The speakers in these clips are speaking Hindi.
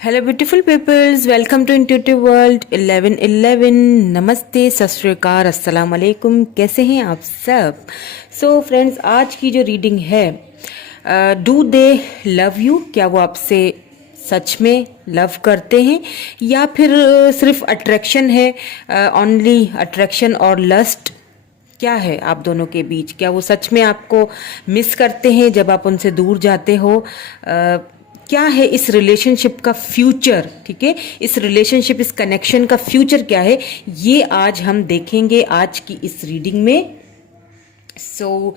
Hello beautiful peoples, welcome to intuitive world 1111। Namaste, सत श्री अकाल, अस्सलाम वालेकुम। कैसे हैं आप सब? सो फ्रेंड्स, आज की जो रीडिंग है, डू दे लव यू? क्या वो आपसे सच में लव करते हैं या फिर सिर्फ अट्रैक्शन है? ओनली अट्रैक्शन और लस्ट क्या है आप दोनों के बीच? क्या वो सच में आपको मिस करते हैं जब आप उनसे दूर जाते हो? क्या है इस रिलेशनशिप का फ्यूचर? ठीक है, इस रिलेशनशिप, इस कनेक्शन का फ्यूचर क्या है, ये आज हम देखेंगे आज की इस रीडिंग में। सो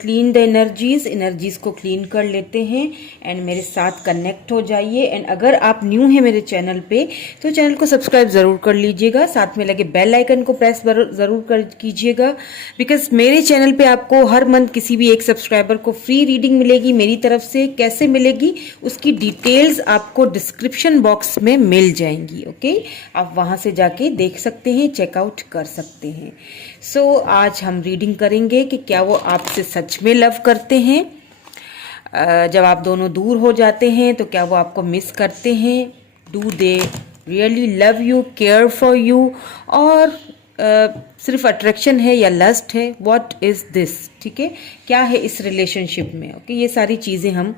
क्लीन द एनर्जीज को क्लीन कर लेते हैं एंड मेरे साथ कनेक्ट हो जाइए। एंड अगर आप न्यू हैं मेरे चैनल पे तो चैनल को सब्सक्राइब ज़रूर कर लीजिएगा, साथ में लगे बेल आइकन को प्रेस ज़रूर कर कीजिएगा, बिकॉज मेरे चैनल पे आपको हर मंथ किसी भी एक सब्सक्राइबर को फ्री रीडिंग मिलेगी मेरी तरफ से। कैसे मिलेगी उसकी डिटेल्स आपको डिस्क्रिप्शन बॉक्स में मिल जाएंगी। ओके, आप वहाँ से जाके देख सकते हैं, चेकआउट कर सकते हैं। सो आज हम रीडिंग करेंगे कि क्या वो आपसे सच में लव करते हैं। जब आप दोनों दूर हो जाते हैं तो क्या वो आपको मिस करते हैं? Do they really love you, care for you, और सिर्फ अट्रैक्शन है या लस्ट है? What is this? ठीक है, क्या है इस रिलेशनशिप में? ओके, ये सारी चीज़ें हम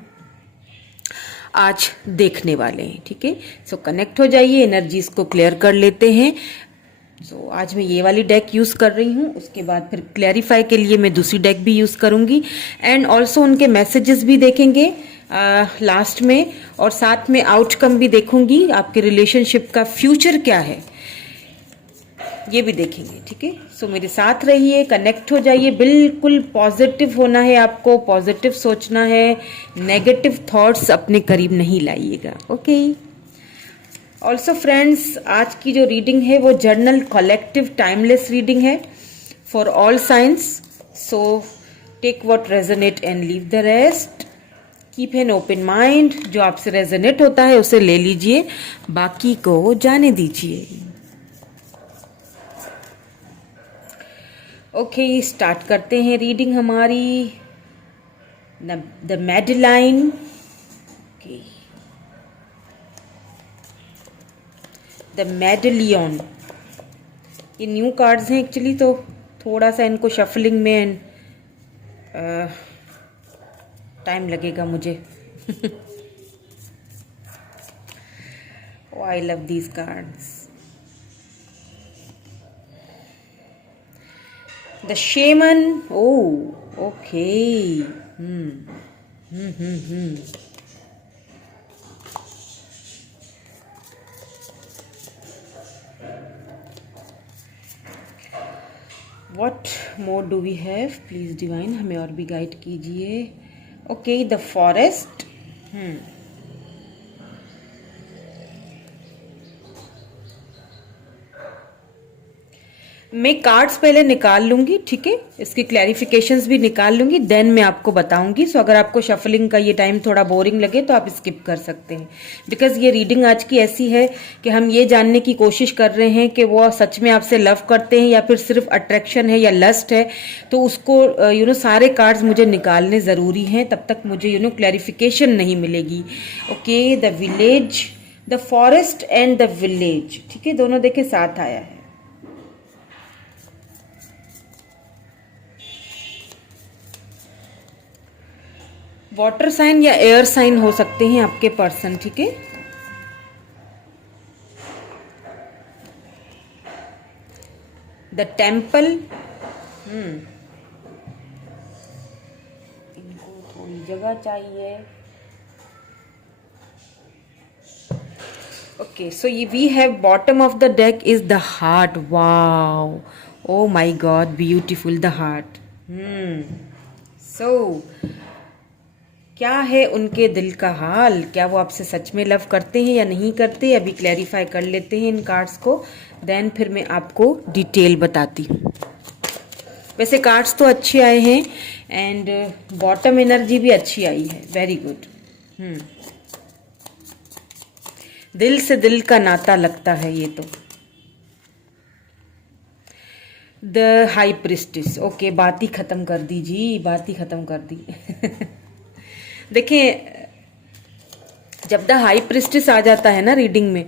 आज देखने वाले हैं। ठीक है, सो कनेक्ट हो जाइए, एनर्जीज को क्लियर कर लेते हैं। सो आज मैं ये वाली डेक यूज़ कर रही हूँ, उसके बाद फिर क्लैरिफाई के लिए मैं दूसरी डेक भी यूज़ करूँगी एंड ऑल्सो उनके मैसेजेस भी देखेंगे लास्ट में, और साथ में आउटकम भी देखूंगी, आपके रिलेशनशिप का फ्यूचर क्या है ये भी देखेंगे। ठीक है, सो मेरे साथ रहिए, कनेक्ट हो जाइए। बिल्कुल पॉजिटिव होना है आपको, पॉजिटिव सोचना है, नेगेटिव थॉट्स अपने करीब नहीं लाइएगा। ओके, ऑल्सो फ्रेंड्स, आज की जो रीडिंग है वो जर्नल कलेक्टिव टाइमलेस रीडिंग है for all signs. So take what resonate and leave the rest. Keep an open mind, जो आपसे रेजोनेट होता है उसे ले लीजिए, बाकी को जाने दीजिए। ओके, स्टार्ट करते हैं रीडिंग हमारी। The medallion. Okay, the medallion. ये न्यू कार्ड्स हैं एक्चुअली, तो थोड़ा सा इनको शफलिंग में टाइम लगेगा मुझे। I love these cards. The shaman. Oh okay. What more do we have? Please divine हमें और भी गाइड कीजिए। Okay, the forest. मैं कार्ड्स पहले निकाल लूंगी, ठीक है, इसकी क्लैरिफिकेशंस भी निकाल लूंगी, देन मैं आपको बताऊंगी। सो अगर आपको शफलिंग का ये टाइम थोड़ा बोरिंग लगे तो आप स्किप कर सकते हैं, बिकॉज ये रीडिंग आज की ऐसी है कि हम ये जानने की कोशिश कर रहे हैं कि वो सच में आपसे लव करते हैं या फिर सिर्फ अट्रैक्शन है या लस्ट है। तो उसको सारे कार्ड्स मुझे निकालने ज़रूरी हैं, तब तक मुझे क्लैरिफिकेशन नहीं मिलेगी। Okay, the village, the forest and the village. ठीक है, दोनों देखे साथ आया है। वाटर साइन या एयर साइन हो सकते हैं आपके पर्सन। ठीक है, द टेम्पल। इनको थोड़ी जगह चाहिए। ओके, सो ये we have bottom of the deck is the heart. Wow, oh my God, beautiful, the heart. So क्या है उनके दिल का हाल? क्या वो आपसे सच में लव करते हैं या नहीं करते? अभी क्लैरिफाई कर लेते हैं इन कार्ड्स को, देन फिर मैं आपको डिटेल बताती हूँ। वैसे कार्ड्स तो अच्छे आए हैं एंड बॉटम एनर्जी भी अच्छी आई है, वेरी गुड। दिल से दिल का नाता लगता है ये तो। The high priestess. ओके, बात ही खत्म कर दीजिए, बात ही खत्म कर दी। देखिए, जब द हाई प्रिस्टेस आ जाता है ना रीडिंग में,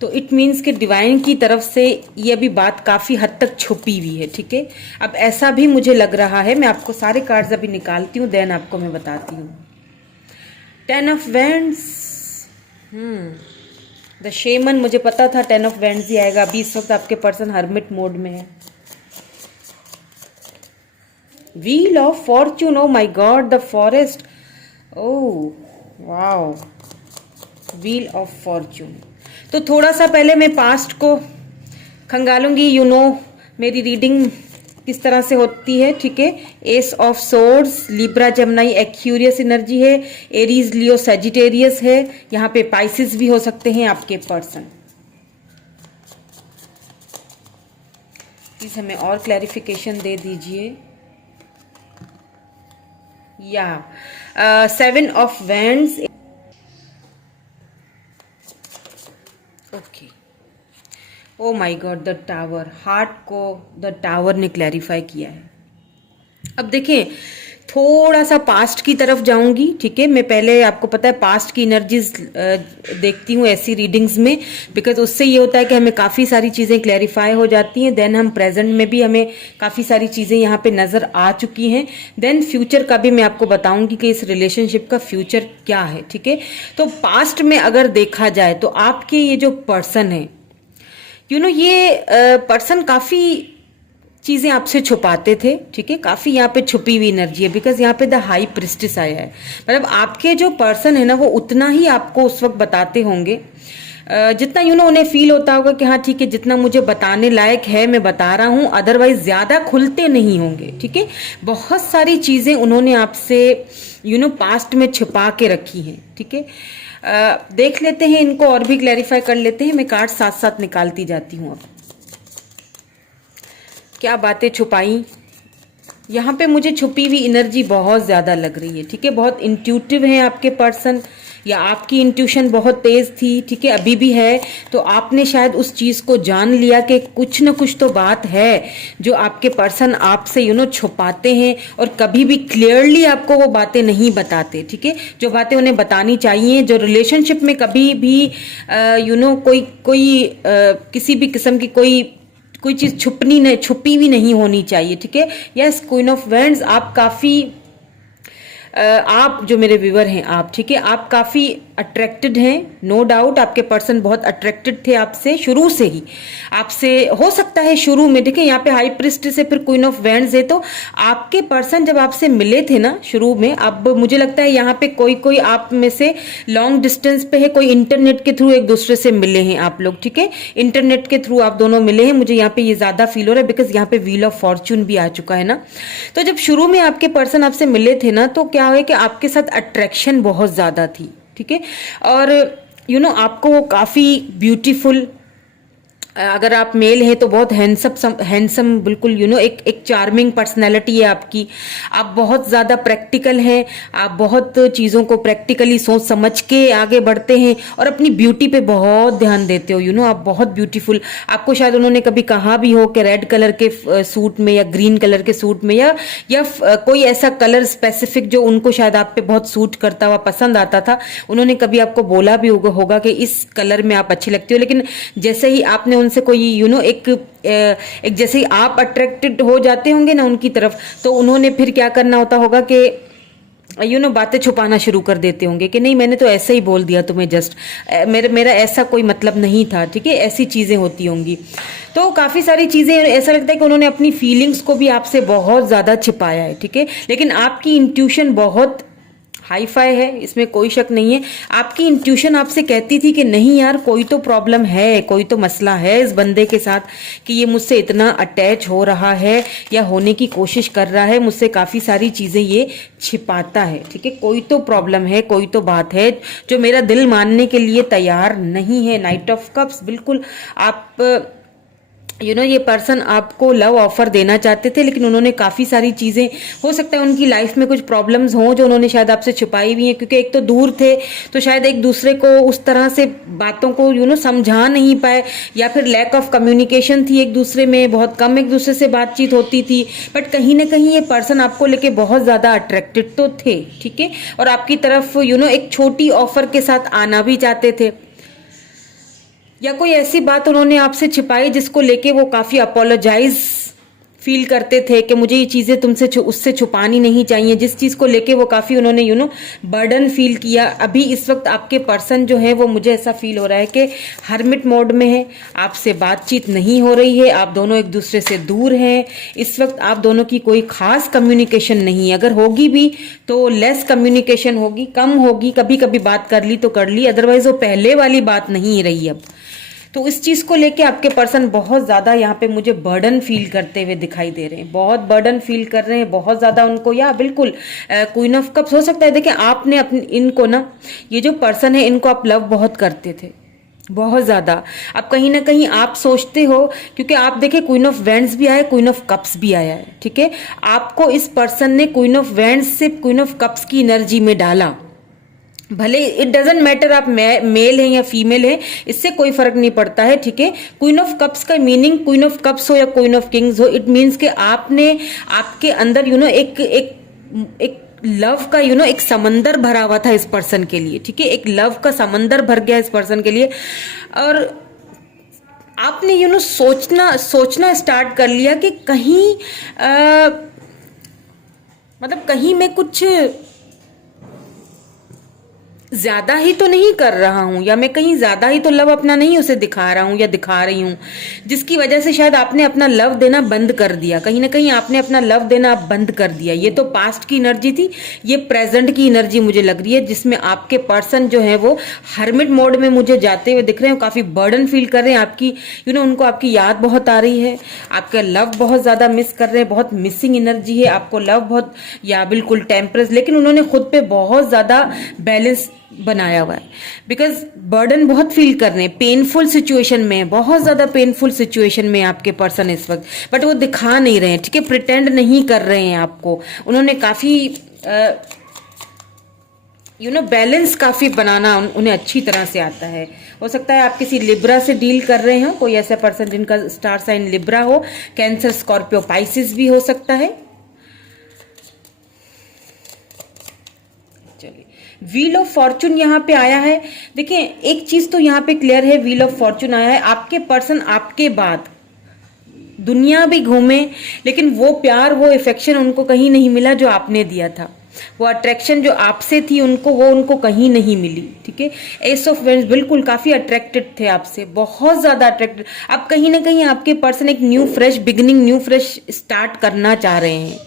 तो इट मीन्स कि डिवाइन की तरफ से ये अभी बात काफी हद तक छुपी हुई है, ठीक है। अब ऐसा भी मुझे लग रहा है, मैं आपको सारे कार्ड्स अभी निकालती हूँ, देन आपको मैं बताती हूँ। 10 ऑफ वैंड्स, द शेमन, मुझे पता था 10 ऑफ वैंड्स ही आएगा। अभी इस वक्त आपके पर्सन हर्मिट मोड में है। Wheel of Fortune, O my God, the forest, oh wow, wheel of Fortune. तो थोड़ा सा पहले मैं पास्ट को खंगालूंगी, यू नो मेरी रीडिंग किस तरह से होती है, ठीक है। S of swords, Libra जमनाई Aquarius energy है, एरीज लियो सेजिटेरियस है, यहाँ पे पाइसिस भी हो सकते हैं आपके पर्सन। प्लीज हमें और क्लैरिफिकेशन दे दीजिए। या 7 of wands, okay, O my God, the tower, heart को द टावर ने क्लैरिफाई किया है। अब देखें, थोड़ा सा पास्ट की तरफ जाऊंगी, ठीक है। मैं पहले, आपको पता है, पास्ट की एनर्जीज देखती हूँ ऐसी रीडिंग्स में, बिकॉज उससे ये होता है कि हमें काफ़ी सारी चीज़ें क्लैरिफाई हो जाती हैं। देन हम प्रेजेंट में भी हमें काफ़ी सारी चीज़ें यहाँ पे नज़र आ चुकी हैं। देन फ्यूचर का भी मैं आपको बताऊंगी कि इस रिलेशनशिप का फ्यूचर क्या है, ठीक है। तो पास्ट में अगर देखा जाए तो आपके ये जो पर्सन है, यू नो, ये पर्सन काफ़ी चीजें आपसे छुपाते थे, ठीक है। काफी यहाँ पे छुपी हुई एनर्जी है, बिकॉज यहाँ पे द हाई प्रिस्टिस आया है। मतलब आपके जो पर्सन है ना, वो उतना ही आपको उस वक्त बताते होंगे जितना, यू नो, उन्हें फील होता होगा कि हाँ ठीक है, जितना मुझे बताने लायक है मैं बता रहा हूँ, अदरवाइज ज्यादा खुलते नहीं होंगे, ठीक है। बहुत सारी चीजें उन्होंने आपसे, यू नो, पास्ट में छिपा के रखी हैं, ठीक है। देख लेते हैं इनको और भी क्लैरिफाई कर लेते हैं। मैं कार्ड साथ साथ निकालती जाती हूँ। अब क्या बातें छुपाई, यहाँ पे मुझे छुपी हुई एनर्जी बहुत ज्यादा लग रही है, ठीक है। बहुत इंट्यूटिव है आपके पर्सन, या आपकी इंट्यूशन बहुत तेज थी, ठीक है, अभी भी है। तो आपने शायद उस चीज को जान लिया कि कुछ न कुछ तो बात है जो आपके पर्सन आपसे, यू नो, छुपाते हैं, और कभी भी क्लियरली आपको वो बातें नहीं बताते, ठीक है। जो बातें उन्हें बतानी चाहिए, जो रिलेशनशिप में कभी भी, यू नो, किसी भी किस्म की कोई चीज छुपी हुई नहीं होनी चाहिए, ठीक है। यस, क्वीन ऑफ वैंड्स, आप काफी, आप जो मेरे व्यूअर हैं आप, ठीक है, आप काफी अट्रैक्टेड हैं, नो डाउट। आपके पर्सन बहुत अट्रैक्टेड थे आपसे शुरू से ही, आपसे हो सकता है शुरू में, ठीक है। यहाँ पे हाई प्रिस्ट से फिर क्वीन ऑफ वैंड्स है, तो आपके पर्सन जब आपसे मिले थे ना शुरू में, अब मुझे लगता है यहाँ पे कोई आप में से लॉन्ग डिस्टेंस पे है, कोई इंटरनेट के थ्रू एक दूसरे से मिले हैं आप लोग, ठीक है। इंटरनेट के थ्रू आप दोनों मिले हैं, मुझे यहाँ पे ये ज्यादा फील हो रहा है, बिकॉज यहाँ पे व्हील ऑफ फॉर्च्यून भी आ चुका है ना। तो जब शुरू में आपके पर्सन आपसे मिले थे ना, तो क्या है कि आपके साथ अट्रैक्शन बहुत ज्यादा थी, ठीक है। और यू नो, आपको वो काफी ब्यूटीफुल, अगर आप मेल हैं तो बहुत हैंडसम बिल्कुल, यू नो, एक चार्मिंग पर्सनैलिटी है आपकी। आप बहुत ज़्यादा प्रैक्टिकल हैं, आप बहुत चीज़ों को प्रैक्टिकली सोच समझ के आगे बढ़ते हैं, और अपनी ब्यूटी पे बहुत ध्यान देते हो, यू नो, आप बहुत ब्यूटीफुल। आपको शायद उन्होंने कभी कहा भी हो कि रेड कलर के सूट में, या ग्रीन कलर के सूट में, या कोई ऐसा कलर स्पेसिफिक जो उनको शायद आप पे बहुत सूट करता हुआ पसंद आता था, उन्होंने कभी आपको बोला भी होगा कि इस कलर में आप अच्छी लगती हो। लेकिन जैसे ही आपने उनसे कोई, यू नो, एक जैसे ही आप अट्रैक्टेड हो जाते होंगे ना उनकी तरफ, तो उन्होंने फिर क्या करना होता होगा कि, यू नो, बातें छुपाना शुरू कर देते होंगे कि नहीं, मैंने तो ऐसे ही बोल दिया तुम्हें, जस्ट मेरा ऐसा कोई मतलब नहीं था, ठीक है। ऐसी चीजें होती होंगी। तो काफी सारी चीजें, ऐसा लगता है कि उन्होंने अपनी फीलिंग्स को भी आपसे बहुत ज्यादा छिपाया है, ठीक है। लेकिन आपकी इंट्यूशन बहुत हाई फाई है, इसमें कोई शक नहीं है। आपकी इंट्यूशन आपसे कहती थी कि नहीं यार, कोई तो प्रॉब्लम है, कोई तो मसला है इस बंदे के साथ, कि ये मुझसे इतना अटैच हो रहा है या होने की कोशिश कर रहा है, मुझसे काफी सारी चीजें ये छिपाता है, ठीक है। कोई तो प्रॉब्लम है, कोई तो बात है जो मेरा दिल मानने के लिए तैयार नहीं है। नाइट ऑफ कप्स, बिल्कुल आप ये पर्सन आपको लव ऑफर देना चाहते थे, लेकिन उन्होंने काफ़ी सारी चीज़ें, हो सकता है उनकी लाइफ में कुछ प्रॉब्लम्स हों जो उन्होंने शायद आपसे छुपाई हुई हैं, क्योंकि एक तो दूर थे तो शायद एक दूसरे को उस तरह से बातों को समझा नहीं पाए, या फिर लैक ऑफ कम्युनिकेशन थी एक दूसरे में, बहुत कम एक दूसरे से बातचीत होती थी। बट कहीं ना कहीं ये पर्सन आपको लेके बहुत ज़्यादा अट्रैक्टेड तो थे, ठीक है, और आपकी तरफ एक छोटी ऑफर के साथ आना भी चाहते थे, या कोई ऐसी बात उन्होंने आपसे छिपाई जिसको लेके वो काफी अपोलोजाइज फील करते थे कि मुझे ये चीजें तुमसे उससे छुपानी नहीं चाहिए, जिस चीज को लेके वो काफी उन्होंने बर्डन फील किया। अभी इस वक्त आपके पर्सन जो है वो, मुझे ऐसा फील हो रहा है कि हर्मिट मोड में है, आपसे बातचीत नहीं हो रही है, आप दोनों एक दूसरे से दूर हैं। इस वक्त आप दोनों की कोई खास कम्युनिकेशन नहीं है, अगर होगी भी तो लेस कम्युनिकेशन होगी, कम होगी, कभी कभी बात कर ली तो कर ली, अदरवाइज वो पहले वाली बात नहीं रही अब। तो इस चीज को लेके आपके पर्सन बहुत ज्यादा यहाँ पे मुझे बर्डन फील करते हुए दिखाई दे रहे हैं, बहुत बर्डन फील कर रहे हैं, बहुत ज्यादा उनको, या बिल्कुल क्वीन ऑफ कप्स हो सकता है। देखिए आपने अपने इनको ना, ये जो पर्सन है इनको आप लव बहुत करते थे, बहुत ज्यादा। अब कहीं ना कहीं आप सोचते हो, क्योंकि आप देखे क्वीन ऑफ वैंड्स भी आया, क्वीन ऑफ कप्स भी आया है, ठीक है, आपको इस पर्सन ने क्वीन ऑफ वैंड्स से क्वीन ऑफ कप्स की एनर्जी में डाला। भले इट डजेंट मैटर आप मेल हैं या फीमेल हैं, इससे कोई फर्क नहीं पड़ता है, ठीक है। क्वीन ऑफ कप्स का मीनिंग क्वीन ऑफ कप्स हो या क्वीन ऑफ किंग्स हो, इट मीन्स कि आपने, आपके अंदर एक लव का एक समंदर भरा हुआ था इस पर्सन के लिए, ठीक है, एक लव का समंदर भर गया इस पर्सन के लिए, और आपने सोचना स्टार्ट कर लिया कि कहीं मतलब कहीं मैं कुछ ज्यादा ही तो नहीं कर रहा हूं, या मैं कहीं ज्यादा ही तो लव अपना नहीं उसे दिखा रहा हूं या दिखा रही हूं, जिसकी वजह से शायद आपने अपना लव देना बंद कर दिया। कहीं ना कहीं आपने अपना लव देना बंद कर दिया। ये तो पास्ट की एनर्जी थी, ये प्रेजेंट की एनर्जी मुझे लग रही है, जिसमें आपके पर्सन जो है वो हर्मिट मोड में मुझे जाते हुए दिख रहे हैं, काफी बर्डन फील कर रहे हैं आपकी, उनको आपकी याद बहुत आ रही है, आपका लव बहुत ज्यादा मिस कर रहे हैं, बहुत मिसिंग एनर्जी है, आपको लव बहुत, या बिल्कुल टेम्परेस, लेकिन उन्होंने खुद पे बहुत ज्यादा बैलेंस बनाया हुआ है, बिकॉज बर्डन बहुत फील कर रहे हैं, पेनफुल सिचुएशन में, बहुत ज्यादा पेनफुल सिचुएशन में आपके पर्सन इस वक्त, बट वो दिखा नहीं रहे हैं, ठीक है, प्रिटेंड नहीं कर रहे हैं आपको। उन्होंने काफी बैलेंस काफी बनाना उन्हें अच्छी तरह से आता है। हो सकता है आप किसी लिब्रा से डील कर रहे हो, कोई ऐसा पर्सन जिनका स्टार साइन लिब्रा हो, कैंसर, स्कॉर्पियो, पाइसिस भी हो सकता है। चलिए, व्हील ऑफ फॉर्चून यहाँ पे आया है। देखिए एक चीज तो यहाँ पे क्लियर है, व्हील ऑफ फॉर्चून आया है, आपके पर्सन आपके बाद दुनिया भी घूमे, लेकिन वो प्यार, वो इफेक्शन उनको कहीं नहीं मिला जो आपने दिया था, वो अट्रैक्शन जो आपसे थी उनको कहीं नहीं मिली, ठीक है। एस ऑफ वेंड्स, बिल्कुल काफी अट्रैक्टेड थे आपसे, बहुत ज्यादा अट्रैक्टेड। अब कहीं ना कहीं आपके पर्सन एक new fresh beginning, new fresh start करना चाह रहे हैं।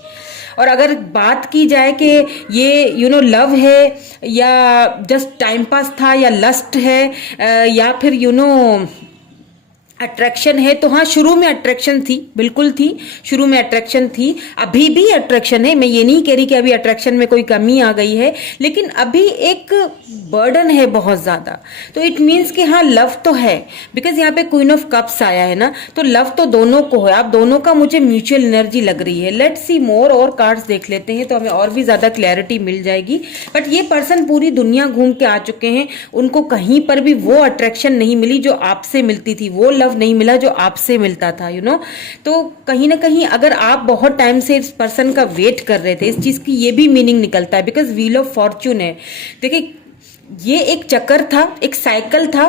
और अगर बात की जाए कि ये लव है या जस्ट टाइम पास था, या लस्ट है, या फिर अट्रैक्शन है, तो हाँ, शुरू में अट्रैक्शन थी, बिल्कुल थी, शुरू में अट्रैक्शन थी, अभी भी अट्रैक्शन है। मैं ये नहीं कह रही कि अभी अट्रैक्शन में कोई कमी आ गई है, लेकिन अभी एक बर्डन है बहुत ज्यादा। तो इट मीन्स कि हाँ, लव तो है, बिकॉज यहाँ पे क्वीन ऑफ कप्स आया है ना, तो लव तो दोनों को है, आप दोनों का मुझे म्यूचुअल एनर्जी लग रही है। लेट्स सी मोर, और कार्ड्स देख लेते हैं तो हमें और भी ज्यादा क्लैरिटी मिल जाएगी। बट ये पर्सन पूरी दुनिया घूम के आ चुके हैं, उनको कहीं पर भी वो अट्रैक्शन नहीं मिली जो आपसे मिलती थी, वो लव नहीं मिला जो आपसे मिलता था, तो कहीं ना कहीं अगर आप बहुत टाइम से इस पर्सन का वेट कर रहे थे, इस चीज की ये भी मीनिंग निकलता है, बिकॉज व्हील ऑफ फॉर्चून है। देखिए ये एक चक्कर था, एक साइकिल था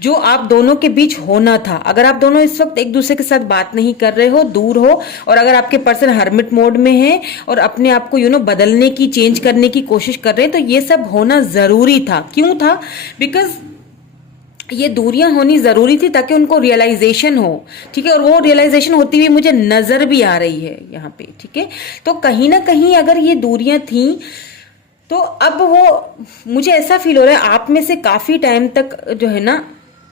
जो आप दोनों के बीच होना था। अगर आप दोनों इस वक्त एक दूसरे के साथ बात नहीं कर रहे हो, दूर हो, और अगर आपके पर्सन हर्मिट मोड में है और अपने आप को बदलने की, चेंज करने की कोशिश कर रहे हैं, तो ये सब होना जरूरी था। क्यों था? बिकॉज ये दूरियां होनी जरूरी थी ताकि उनको रियलाइजेशन हो, ठीक है, और वो रियलाइजेशन होती हुई मुझे नजर भी आ रही है यहाँ पे, ठीक है। तो कहीं ना कहीं अगर ये दूरियां थी, तो अब वो, मुझे ऐसा फील हो रहा है आप में से काफी टाइम तक जो है ना,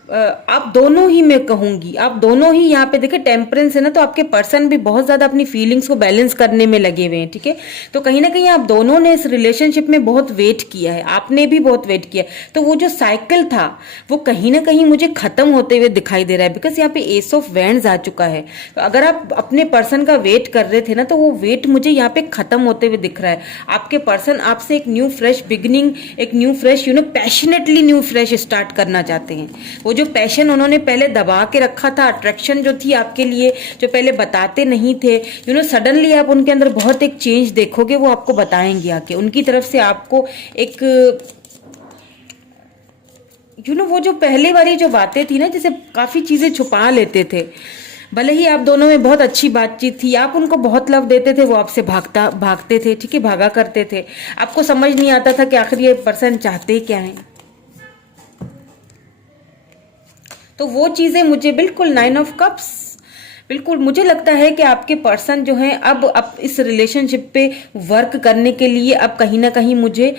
आप दोनों ही, मैं कहूंगी आप दोनों ही यहाँ पे देखिए टेम्परेंस है ना, तो आपके पर्सन भी बहुत ज्यादा अपनी फीलिंग्स को बैलेंस करने में लगे हुए हैं, ठीक है। तो कहीं ना कहीं आप दोनों ने इस रिलेशनशिप में बहुत वेट किया है, आपने भी बहुत वेट किया। तो वो जो साइकिल था वो कहीं ना कहीं मुझे खत्म होते हुए दिखाई दे रहा है, बिकॉज यहाँ पे एस ऑफ वैंड्स आ चुका है। तो अगर आप अपने पर्सन का वेट कर रहे थे ना, तो वो वेट मुझे यहाँ पे खत्म होते हुए दिख रहा है। आपके पर्सन आपसे एक न्यू फ्रेश बिगिनिंग, एक new fresh passionately new fresh start करना चाहते हैं। वो जो पैशन उन्होंने पहले दबा के रखा था, अट्रैक्शन जो थी आपके लिए, जो पहले बताते नहीं थे, सडनली आप उनके अंदर बहुत एक चेंज देखोगे, वो आपको बताएंगे आके। उनकी तरफ से आपको एक वो जो पहले वाली जो बातें थी ना, जैसे काफी चीजें छुपा लेते थे, भले ही आप दोनों में बहुत अच्छी बातचीत थी, आप उनको बहुत लव देते थे, वो आपसे भागते थे, ठीक है, भागा करते थे। आपको समझ नहीं आता था कि आखिर ये पर्सन चाहते क्या है। तो वो चीजें मुझे बिल्कुल 9 ऑफ कप्स, बिल्कुल मुझे लगता है कि आपके पर्सन जो है अब इस रिलेशनशिप पे वर्क करने के लिए अब कहीं ना कहीं मुझे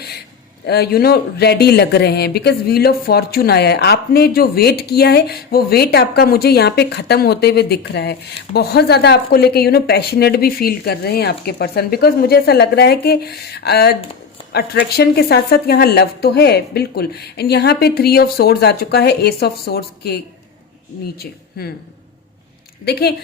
रेडी लग रहे हैं, बिकॉज व्हील ऑफ फॉर्चून आया है। आपने जो वेट किया है वो वेट आपका मुझे यहाँ पे खत्म होते हुए दिख रहा है। बहुत ज्यादा आपको लेके पैशनेट भी फील कर रहे हैं आपके पर्सन, बिकॉज मुझे ऐसा लग रहा है कि अट्रैक्शन के साथ साथ यहाँ लव तो है बिल्कुल। एंड यहाँ पे 3 ऑफ सोर्ड्स आ चुका है एस ऑफ सोर्ड्स के नीचे। देखिए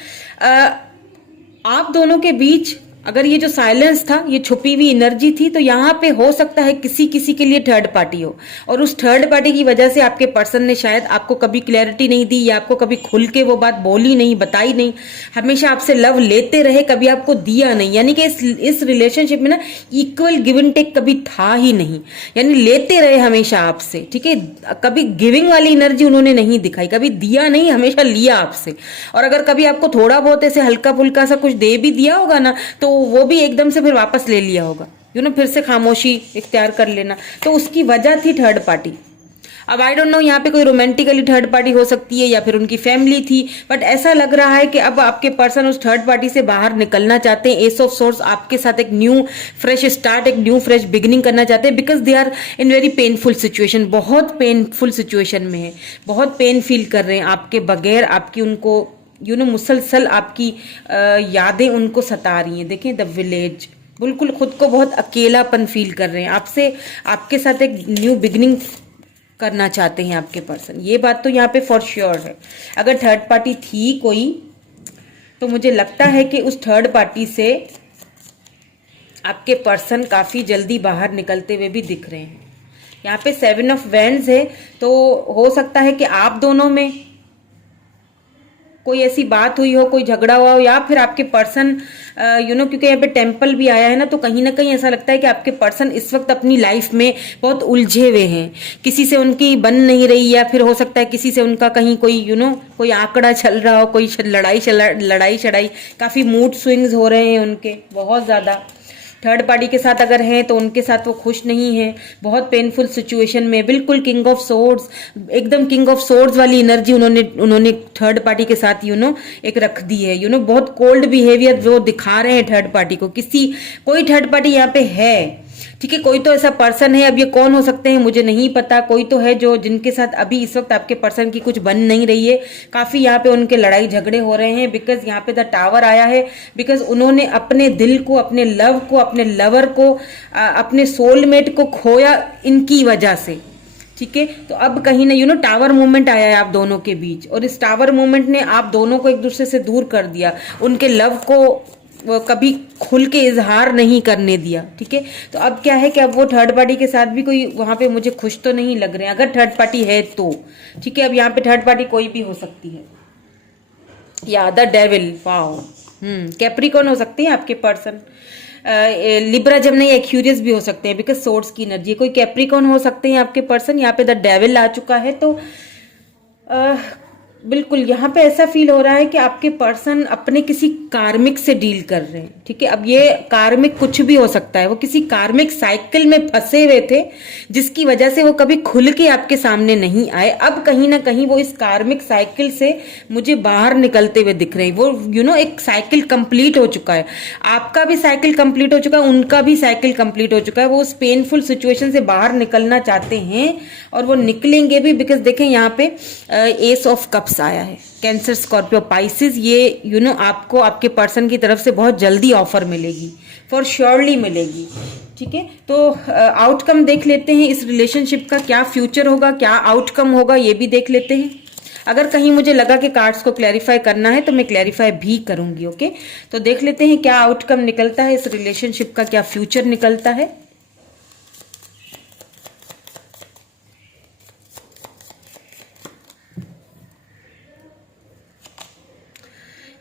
आप दोनों के बीच अगर ये जो साइलेंस था, ये छुपी हुई एनर्जी थी, तो यहाँ पे हो सकता है किसी किसी के लिए थर्ड पार्टी हो, और उस थर्ड पार्टी की वजह से आपके पर्सन ने शायद आपको कभी क्लैरिटी नहीं दी, या आपको कभी खुल के वो बात बोली नहीं, बताई नहीं। हमेशा आपसे लव लेते रहे, कभी आपको दिया नहीं। यानी कि इस रिलेशनशिप में ना इक्वल गिव एंड टेक कभी था ही नहीं, यानी लेते रहे हमेशा आपसे, ठीक है। कभी गिविंग वाली एनर्जी उन्होंने नहीं दिखाई, कभी दिया नहीं, हमेशा लिया आपसे। और अगर कभी आपको थोड़ा बहुत ऐसे हल्का फुल्का सा कुछ दे भी दिया होगा ना, तो वो भी एकदम से फिर वापस ले लिया होगा, फिर से खामोशी इख्तियार कर लेना। तो उसकी वजह थी थर्ड पार्टी। अब आई डोंट नो यहाँ पे कोई रोमांटिकली थर्ड पार्टी हो सकती है या फिर उनकी फैमिली थी, बट ऐसा लग रहा है कि अब आपके पर्सन उस थर्ड पार्टी से बाहर निकलना चाहते हैं। एस ऑफ सोर्स आपके साथ एक न्यू फ्रेश स्टार्ट, एक न्यू फ्रेश बिगिनिंग करना चाहते हैं, because they are in very painful situation, बहुत पेनफुल सिचुएशन में है, बहुत पेन फील कर रहे हैं आपके बगैर। आपकी उनको मुसलसल आपकी यादें उनको सता रही हैं। देखें द विलेज, बिल्कुल खुद को बहुत अकेलापन फील कर रहे हैं। आपके साथ एक न्यू बिगिनिंग करना चाहते हैं आपके पर्सन, ये बात तो यहाँ पे फॉर श्योर है। अगर थर्ड पार्टी थी कोई, तो मुझे लगता है कि उस थर्ड पार्टी से आपके पर्सन काफी जल्दी बाहर निकलते हुए भी दिख रहे हैं। यहाँ पे 7 ऑफ वैंड्स है, तो हो सकता है कि आप दोनों में कोई ऐसी बात हुई हो, कोई झगड़ा हुआ हो, या फिर आपके पर्सन क्योंकि यहाँ पे टेम्पल भी आया है ना, तो कहीं ना कहीं ऐसा लगता है कि आपके पर्सन इस वक्त अपनी लाइफ में बहुत उलझे हुए हैं, किसी से उनकी बन नहीं रही, या फिर हो सकता है किसी से उनका कहीं कोई कोई आंकड़ा चल रहा हो, कोई लड़ाई शड़ाई, काफी मूड स्विंग्स हो रहे हैं उनके बहुत ज्यादा। थर्ड पार्टी के साथ अगर हैं तो उनके साथ वो खुश नहीं है, बहुत पेनफुल सिचुएशन में, बिल्कुल किंग ऑफ सोर्ड्स, एकदम किंग ऑफ सोर्ड्स वाली एनर्जी उन्होंने थर्ड पार्टी के साथ एक रख दी है। बहुत कोल्ड बिहेवियर वो दिखा रहे हैं थर्ड पार्टी को। कोई थर्ड पार्टी यहाँ पे है, ठीक है, कोई तो ऐसा पर्सन है। अब ये कौन हो सकते हैं मुझे नहीं पता, कोई तो है जो जिनके साथ अभी इस वक्त आपके पर्सन की कुछ बन नहीं रही है, काफी यहाँ पे उनके लड़ाई झगड़े हो रहे हैं, बिकॉज यहाँ पे द टावर आया है, बिकॉज उन्होंने अपने दिल को, अपने लव को, अपने लवर को, अपने सोलमेट को खोया इनकी वजह से, ठीक है। तो अब कहीं ना टावर मूवमेंट आया है आप दोनों के बीच, और इस टावर मूवमेंट ने आप दोनों को एक दूसरे से दूर कर दिया, उनके लव को वो कभी खुल के इजहार नहीं करने दिया, ठीक है। तो अब क्या है कि अब वो थर्ड पार्टी के साथ भी कोई वहां पे मुझे खुश तो नहीं लग रहे हैं, अगर थर्ड पार्टी है तो, ठीक है। अब यहाँ पे थर्ड पार्टी कोई भी हो सकती है, या द डेविल, वाओ, कैप्रिकॉर्न हो सकते हैं आपके पर्सन, लिब्रा जेमिनी, एक्यूरियस भी हो सकते हैं, बिकॉज सोर्ड्स की एनर्जी, कोई कैप्रिकॉर्न हो सकते हैं आपके पर्सन। यहाँ पे द डेविल आ चुका है, तो बिल्कुल यहाँ पे ऐसा फील हो रहा है कि आपके पर्सन अपने किसी कार्मिक से डील कर रहे हैं, ठीक है। अब ये कार्मिक कुछ भी हो सकता है, वो किसी कार्मिक साइकिल में फंसे हुए थे जिसकी वजह से वो कभी खुल के आपके सामने नहीं आए। अब कहीं ना कहीं वो इस कार्मिक साइकिल से मुझे बाहर निकलते हुए दिख रहे हैं। वो एक साइकिल कंप्लीट हो चुका है, आपका भी साइकिल कंप्लीट हो चुका है, उनका भी साइकिल कंप्लीट हो चुका है। वो उस पेनफुल सिचुएशन से बाहर निकलना चाहते हैं और वो निकलेंगे भी। बिकॉज देखें यहाँ पे एस ऑफ कप्स आया है, कैंसर, स्कॉर्पियो, पाइसिस। ये आपको आपके पर्सन की तरफ से बहुत जल्दी ऑफर मिलेगी, फॉर श्योरली मिलेगी, ठीक है। तो आउटकम देख लेते हैं इस रिलेशनशिप का, क्या फ्यूचर होगा, क्या आउटकम होगा, ये भी देख लेते हैं। अगर कहीं मुझे लगा कि कार्ड्स को क्लैरिफाई करना है तो मैं क्लैरिफाई भी करूंगी, ओके। तो देख लेते हैं क्या आउटकम निकलता है इस रिलेशनशिप का, क्या फ्यूचर निकलता है।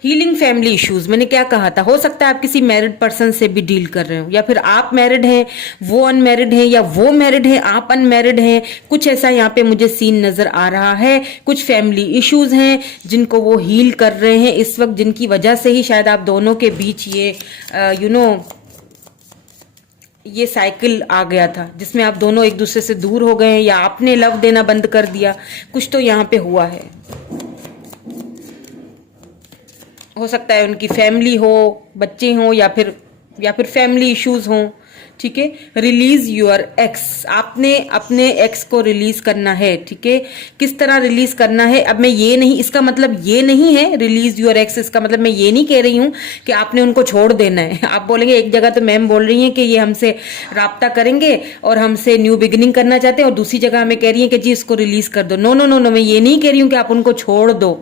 हीलिंग फैमिली इश्यूज, मैंने क्या कहा था, हो सकता है आप किसी मैरिड पर्सन से भी डील कर रहे हो, या फिर आप मैरिड हैं वो अनमैरिड है, या वो मैरिड है आप अनमैरिड हैं। कुछ ऐसा यहाँ पे मुझे सीन नजर आ रहा है। कुछ फैमिली इश्यूज हैं जिनको वो हील कर रहे हैं इस वक्त, जिनकी वजह से ही शायद आप दोनों के बीच ये साइकिल आ गया था जिसमें आप दोनों एक दूसरे से दूर हो गए हैं, या आपने लव देना बंद कर दिया। कुछ तो यहाँ पे हुआ है। हो सकता है उनकी फैमिली हो, बच्चे हों, या फिर फैमिली इश्यूज हों, ठीक है। रिलीज योर एक्स, आपने अपने एक्स को रिलीज करना है, ठीक है। किस तरह रिलीज करना है, अब मैं ये नहीं, इसका मतलब ये नहीं है रिलीज योर एक्स, इसका मतलब मैं ये नहीं कह रही हूं कि आपने उनको छोड़ देना है। आप बोलेंगे एक जगह तो मैम बोल रही हैं कि ये हमसे राब्ता करेंगे और हमसे न्यू बिगिनिंग करना चाहते हैं, और दूसरी जगह हमें कह रही है कि जी इसको रिलीज कर दो। नो नो नो नो, मैं ये नहीं कह रही हूँ कि आप उनको छोड़ दो।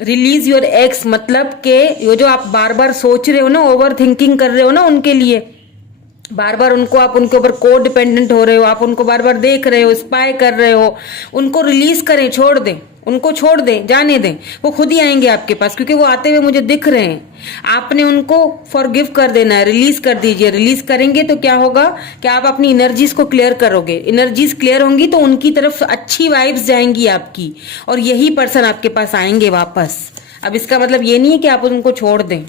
रिलीज योर एक्स मतलब के ये जो आप बार बार सोच रहे हो ना, ओवर थिंकिंग कर रहे हो ना उनके लिए, बार बार उनको आप उनके ऊपर को डिपेंडेंट हो रहे हो, आप उनको बार बार देख रहे हो, स्पाई कर रहे हो, उनको रिलीज करें, छोड़ दें, उनको छोड़ दें, जाने दें। वो खुद ही आएंगे आपके पास, क्योंकि वो आते हुए मुझे दिख रहे हैं। आपने उनको फॉरगिव कर देना है, रिलीज कर दीजिए। रिलीज करेंगे तो क्या होगा कि आप अपनी एनर्जीज को क्लियर करोगे। एनर्जीज क्लियर होंगी तो उनकी तरफ अच्छी वाइब्स जाएंगी आपकी, और यही पर्सन आपके पास आएंगे वापस। अब इसका मतलब ये नहीं है कि आप उनको छोड़ दें,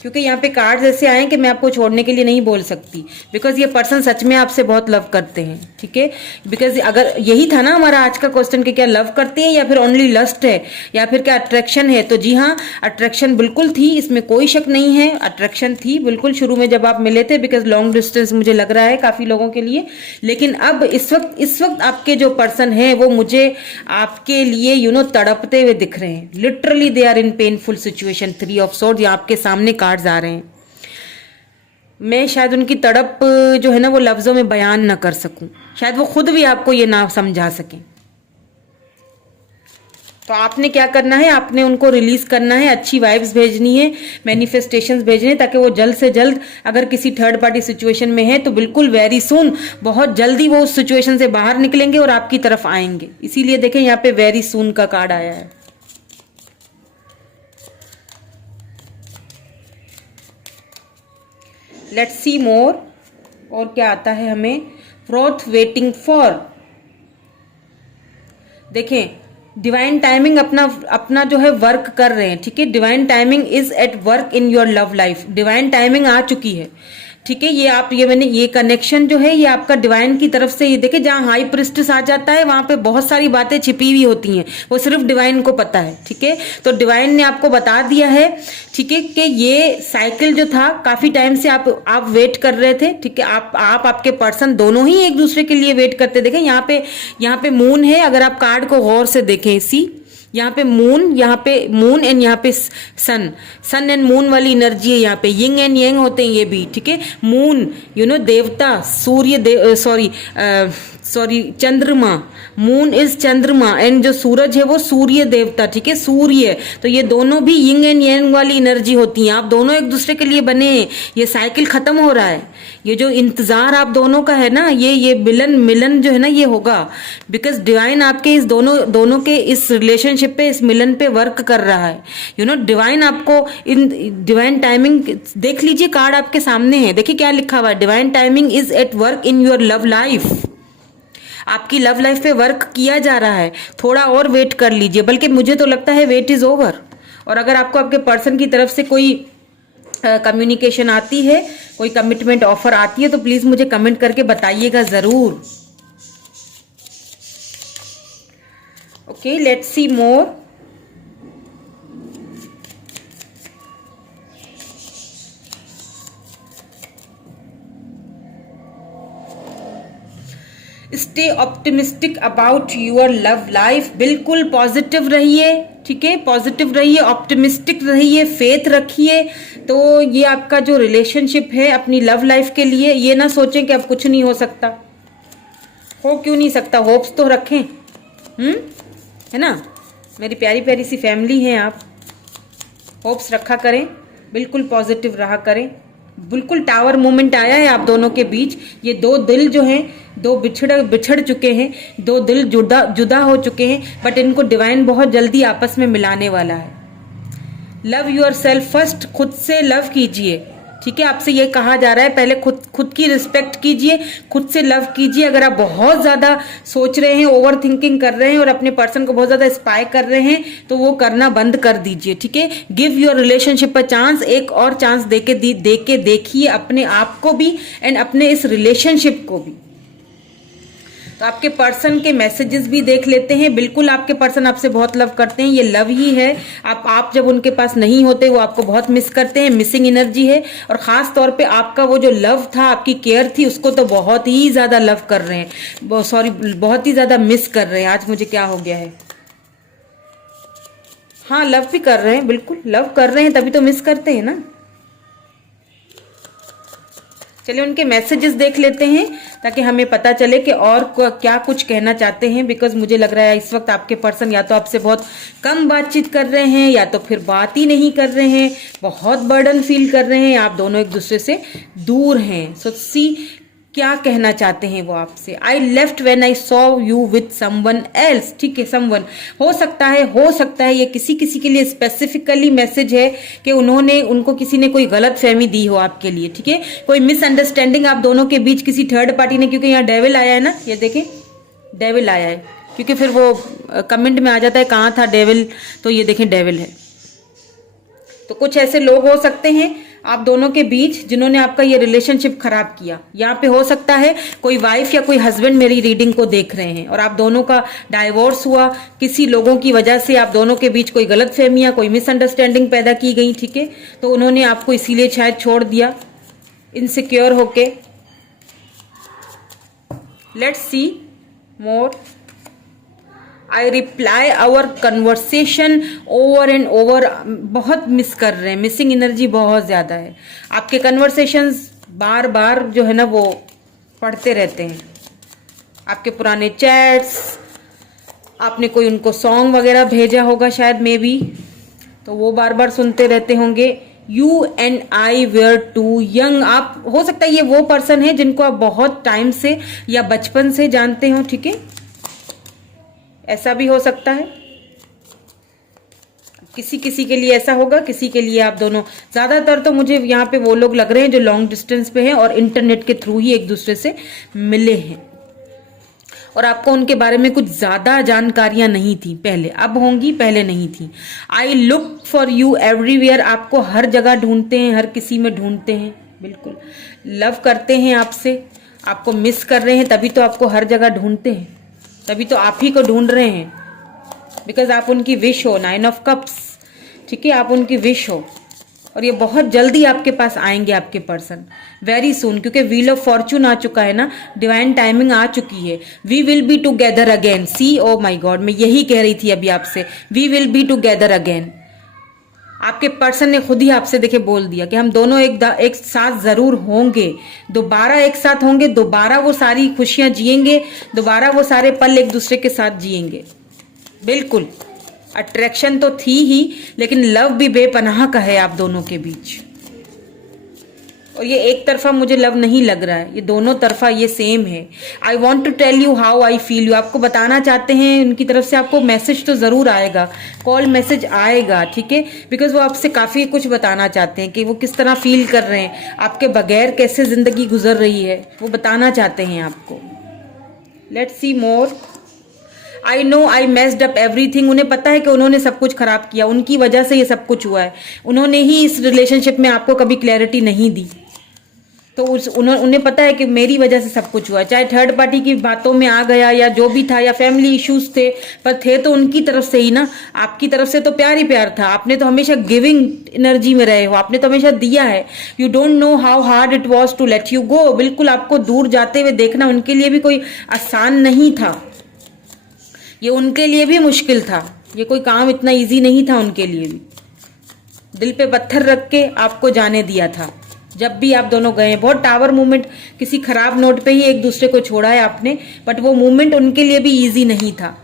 क्योंकि यहाँ पे कार्ड्स ऐसे आए कि मैं आपको छोड़ने के लिए नहीं बोल सकती, बिकॉज ये पर्सन सच में आपसे बहुत लव करते हैं, ठीक है। बिकॉज अगर यही था ना हमारा आज का क्वेश्चन कि क्या लव करते हैं या फिर ओनली लस्ट है, या फिर क्या अट्रैक्शन है, तो जी हाँ, अट्रैक्शन बिल्कुल थी, इसमें कोई शक नहीं है। अट्रैक्शन थी बिल्कुल शुरू में जब आप मिले थे, बिकॉज लॉन्ग डिस्टेंस मुझे लग रहा है काफी लोगों के लिए। लेकिन अब इस वक्त आपके जो पर्सन है वो मुझे आपके लिए तड़पते हुए दिख रहे हैं। Literally they are in painful situation. 3 of swords यहाँ आपके सामने कार्ड्स आ रहे हैं। मैं शायद उनकी तड़प जो है ना वो लफ्जों में बयान ना कर सकूं, शायद वो खुद भी आपको ये ना समझा सकें। तो आपने क्या करना है, आपने उनको रिलीज करना है, अच्छी वाइब्स भेजनी है, मैनिफेस्टेशंस भेजने, ताकि वो जल्द से जल्द, अगर किसी थर्ड पार्टी सिचुएशन में है तो बिल्कुल वेरी सून, बहुत जल्दी वो उस सिचुएशन से बाहर निकलेंगे और आपकी तरफ आएंगे। इसीलिए देखें यहाँ पे वेरी सून का कार्ड आया है। लेट्स सी मोर, और क्या आता है हमें। वर्थ वेटिंग फॉर, देखें डिवाइन टाइमिंग अपना जो है वर्क कर रहे हैं, ठीक है। Divine timing is at work in your love life. Divine timing आ चुकी है, ठीक है। ये कनेक्शन जो है ये आपका डिवाइन की तरफ से, ये देखिए जहां हाई प्रिस्टेस आ जाता है वहां पे बहुत सारी बातें छिपी हुई होती हैं, वो सिर्फ डिवाइन को पता है, ठीक है। तो डिवाइन ने आपको बता दिया है, ठीक है, कि ये साइकिल जो था काफी टाइम से आप वेट कर रहे थे, ठीक है। आप आपके पर्सन दोनों ही एक दूसरे के लिए वेट करते। देखें यहाँ पे मून है, अगर आप कार्ड को गौर से देखें, यहाँ पे मून एंड यहाँ पे सन एंड मून वाली एनर्जी है। यहाँ पे यिंग एंड यांग होते हैं ये भी, ठीक है। मून देवता, सूर्य सॉरी चंद्रमा, मून इज चंद्रमा, एंड जो सूरज है वो सूर्य देवता, ठीक है, सूर्य। तो ये दोनों भी यिंग एंड यांग वाली एनर्जी होती हैं। आप दोनों एक दूसरे के लिए बने हैं, ये साइकिल खत्म हो रहा है। ये जो इंतजार आप दोनों का है ना, ये मिलन जो है ना ये होगा, बिकॉज डिवाइन आपके इस दोनों के इस रिलेशनशिप पे, इस मिलन पे वर्क कर रहा है। डिवाइन आपको इन डिवाइन टाइमिंग, देख लीजिए कार्ड आपके सामने है, देखिए क्या लिखा हुआ है। Divine timing is at work in your love life. आपकी लव लाइफ पे वर्क किया जा रहा है, थोड़ा और वेट कर लीजिए, बल्कि मुझे तो लगता है वेट इज ओवर। और अगर आपको आपके पर्सन की तरफ से कोई कम्युनिकेशन आती है, कोई कमिटमेंट ऑफर आती है, तो प्लीज मुझे कमेंट करके बताइएगा जरूर। Okay, let's see more. Stay optimistic about your love life. बिल्कुल पॉजिटिव रहिए, ठीक है, पॉजिटिव रहिए, ऑप्टिमिस्टिक रहिए, फेथ रखिए। तो ये आपका जो रिलेशनशिप है अपनी लव लाइफ के लिए, ये ना सोचें कि अब कुछ नहीं हो सकता। हो क्यों नहीं सकता, होप्स तो रखें। है ना, मेरी प्यारी प्यारी सी फैमिली है आप, होप्स रखा करें, बिल्कुल पॉजिटिव रहा करें। बिल्कुल टावर मोमेंट आया है आप दोनों के बीच। ये दो दिल जो हैं, दो बिछड़ चुके हैं, दो दिल जुदा हो चुके हैं, बट इनको डिवाइन बहुत जल्दी आपस में मिलाने वाला है। लव यूर सेल्फ फर्स्ट, खुद से लव कीजिए, ठीक है। आपसे ये कहा जा रहा है पहले खुद की रिस्पेक्ट कीजिए, खुद से लव कीजिए। अगर आप बहुत ज्यादा सोच रहे हैं, ओवर थिंकिंग कर रहे हैं और अपने पर्सन को बहुत ज्यादा स्पाई कर रहे हैं, तो वो करना बंद कर दीजिए, ठीक है। Give your relationship a chance, एक और चांस देके देखिए अपने आप को भी एंड अपने इस रिलेशनशिप को भी। तो आपके पर्सन के मैसेजेस भी देख लेते हैं। बिल्कुल आपके पर्सन आपसे बहुत लव करते हैं, ये लव ही है। आप जब उनके पास नहीं होते वो आपको बहुत मिस करते हैं, मिसिंग एनर्जी है। और खास तौर पे आपका वो जो लव था, आपकी केयर थी, उसको तो बहुत ही ज्यादा लव कर रहे हैं, सॉरी बहुत ही ज्यादा मिस कर रहे हैं। आज मुझे क्या हो गया है, हाँ लव भी कर रहे हैं, बिल्कुल लव कर रहे हैं, तभी तो मिस करते हैं ना। चलिए उनके मैसेजेस देख लेते हैं ताकि हमें पता चले कि और क्या कुछ कहना चाहते हैं। बिकॉज मुझे लग रहा है इस वक्त आपके पर्सन या तो आपसे बहुत कम बातचीत कर रहे हैं, या तो फिर बात ही नहीं कर रहे हैं, बहुत बर्डन फील कर रहे हैं, आप दोनों एक दूसरे से दूर हैं। सो सी क्या कहना चाहते हैं वो आपसे। I left when I saw you with someone else, ठीक है, समवन हो सकता है ये किसी के लिए स्पेसिफिकली मैसेज है कि उनको किसी ने कोई गलत फहमी दी हो आपके लिए, ठीक है, कोई मिसअंडरस्टैंडिंग आप दोनों के बीच किसी थर्ड पार्टी ने, क्योंकि यहाँ डेविल आया है ना, ये देखें डेविल आया है, क्योंकि फिर वो कमेंट में आ जाता है कहाँ था डेविल, तो ये देखें डेविल है। तो कुछ ऐसे लोग हो सकते हैं आप दोनों के बीच जिन्होंने आपका ये रिलेशनशिप खराब किया। यहाँ पे हो सकता है कोई वाइफ या कोई हस्बैंड मेरी रीडिंग को देख रहे हैं और आप दोनों का डाइवोर्स हुआ किसी लोगों की वजह से, आप दोनों के बीच कोई गलत फहमियां, कोई मिसअंडरस्टैंडिंग पैदा की गई, ठीक है, तो उन्होंने आपको इसीलिए शायद छोड़ दिया इनसिक्योर होके। Let's see more. I replay our conversation over and over, बहुत मिस कर रहे हैं, मिसिंग एनर्जी बहुत ज्यादा है। आपके कन्वर्सेशंस बार बार जो है ना वो पढ़ते रहते हैं, आपके पुराने चैट्स, आपने कोई उनको सॉन्ग वगैरह भेजा होगा शायद मे बी, तो वो बार बार सुनते रहते होंगे। You and I were too young, आप हो सकता है ये वो पर्सन है जिनको आप बहुत टाइम से या बचपन से जानते हो, ठीक है, ऐसा भी हो सकता है। किसी के लिए ऐसा होगा, किसी के लिए आप दोनों, ज्यादातर तो मुझे यहाँ पे वो लोग लग रहे हैं जो लॉन्ग डिस्टेंस पे हैं और इंटरनेट के थ्रू ही एक दूसरे से मिले हैं और आपको उनके बारे में कुछ ज्यादा जानकारियां नहीं थी पहले, अब होंगी, पहले नहीं थी। I look for you everywhere, आपको हर जगह ढूंढते हैं, हर किसी में ढूंढते हैं, बिल्कुल लव करते हैं आपसे, आपको मिस कर रहे हैं, तभी तो आपको हर जगह ढूंढते हैं, तभी तो आप ही को ढूंढ रहे हैं, बिकॉज आप उनकी विश हो, 9 ऑफ कप्स, ठीक है, आप उनकी विश हो और ये बहुत जल्दी आपके पास आएंगे आपके पर्सन, वेरी सून, क्योंकि व्हील ऑफ फॉर्चून आ चुका है ना, डिवाइन टाइमिंग आ चुकी है। We will be together again, see oh my God, मैं यही कह रही थी अभी आपसे, we will be together again. आपके पर्सन ने खुद ही आपसे देखे बोल दिया कि हम दोनों एक साथ जरूर होंगे, दोबारा एक साथ होंगे, दोबारा वो सारी खुशियां जिएंगे, दोबारा वो सारे पल एक दूसरे के साथ जिएंगे। बिल्कुल अट्रैक्शन तो थी ही, लेकिन लव भी बेपनाह का है आप दोनों के बीच। और ये एक तरफा मुझे लव नहीं लग रहा है, ये दोनों तरफा ये सेम है। I want to tell you how I feel you, आपको बताना चाहते हैं, उनकी तरफ से आपको मैसेज तो जरूर आएगा, कॉल मैसेज आएगा, ठीक है, बिकॉज वो आपसे काफी कुछ बताना चाहते हैं कि वो किस तरह फील कर रहे हैं, आपके बगैर कैसे जिंदगी गुजर रही है, वो बताना चाहते हैं आपको। Let's see more. I know I messed up everything. उन्हें पता है कि उन्होंने सब कुछ खराब किया, उनकी वजह से ये सब कुछ हुआ है। उन्होंने ही इस रिलेशनशिप में आपको कभी क्लैरिटी नहीं दी, तो उन्हें पता है कि मेरी वजह से सब कुछ हुआ। चाहे थर्ड पार्टी की बातों में आ गया या जो भी था, या फैमिली इश्यूज थे, पर थे तो उनकी तरफ से ही ना। आपकी तरफ से तो प्यार ही प्यार था। आपने तो हमेशा गिविंग एनर्जी में रहे हो, आपने तो हमेशा दिया है। You don't know how hard it was to let you go. बिल्कुल आपको दूर जाते हुए देखना उनके लिए भी कोई आसान नहीं था, ये उनके लिए भी मुश्किल था। ये कोई काम इतना इजी नहीं था उनके लिए भी। दिल पे पत्थर रख के आपको जाने दिया था जब भी आप दोनों गए। बहुत टावर मूवमेंट, किसी खराब नोट पे ही एक दूसरे को छोड़ा है आपने, बट वो मूवमेंट उनके लिए भी इजी नहीं था।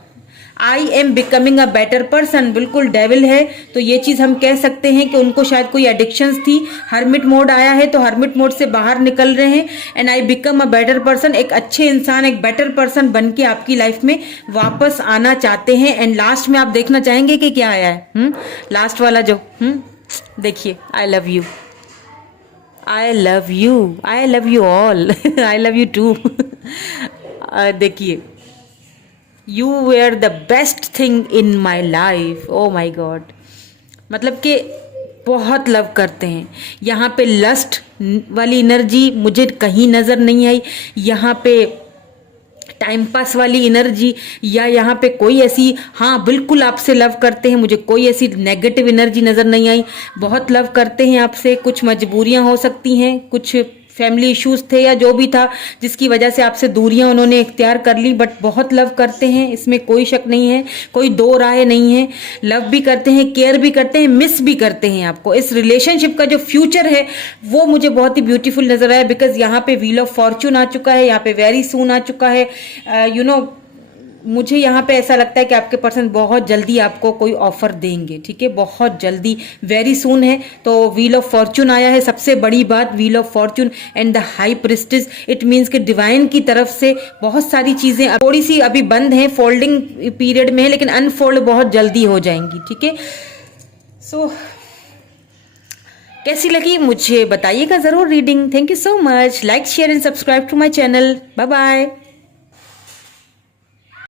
I am becoming a better person, बिल्कुल डेविल है, तो ये चीज हम कह सकते हैं कि उनको शायद कोई एडिक्शंस थी। हर्मिट मोड आया है तो हर्मिट मोड से बाहर निकल रहे हैं। And I become a better person, एक अच्छे इंसान, एक बेटर पर्सन बन के आपकी लाइफ में वापस आना चाहते हैं। एंड लास्ट में आप देखना चाहेंगे कि क्या आया है। लास्ट वाला जो देखिए, I love you, I love you, I love you all, I love you too. देखिए, you were the best thing in my life. Oh my God, मतलब कि बहुत लव करते हैं। यहाँ पे लस्ट वाली एनर्जी मुझे कहीं नज़र नहीं आई, यहाँ पे टाइम पास वाली एनर्जी, या यहाँ पे कोई ऐसी, हाँ बिल्कुल आपसे लव करते हैं, मुझे कोई ऐसी नेगेटिव एनर्जी नज़र नहीं आई। बहुत लव करते हैं आपसे। कुछ मजबूरियाँ हो सकती हैं, कुछ फैमिली इश्यूज थे या जो भी था जिसकी वजह से आपसे दूरियां उन्होंने इख्तियार कर ली, बट बहुत लव करते हैं, इसमें कोई शक नहीं है, कोई दो राय नहीं है। लव भी करते हैं, केयर भी करते हैं, मिस भी करते हैं आपको। इस रिलेशनशिप का जो फ्यूचर है वो मुझे बहुत ही ब्यूटीफुल नजर आया, बिकॉज यहाँ पे व्हील ऑफ फॉर्च्यून आ चुका है, यहाँ पे वेरी सून आ चुका है। यू नो, मुझे यहाँ पे ऐसा लगता है कि आपके पर्सन बहुत जल्दी आपको कोई ऑफर देंगे, ठीक है, बहुत जल्दी, वेरी सून है। तो व्हील ऑफ फॉर्च्यून आया है, सबसे बड़ी बात wheel of Fortune and the high priestess. It means कि डिवाइन की तरफ से बहुत सारी चीजें थोड़ी सी अभी बंद हैं, फोल्डिंग पीरियड में है, लेकिन अनफोल्ड बहुत जल्दी हो जाएंगी, ठीक है। सो कैसी लगी मुझे बताइएगा जरूर reading. Thank you so much. Like share and subscribe to my channel. Bye bye.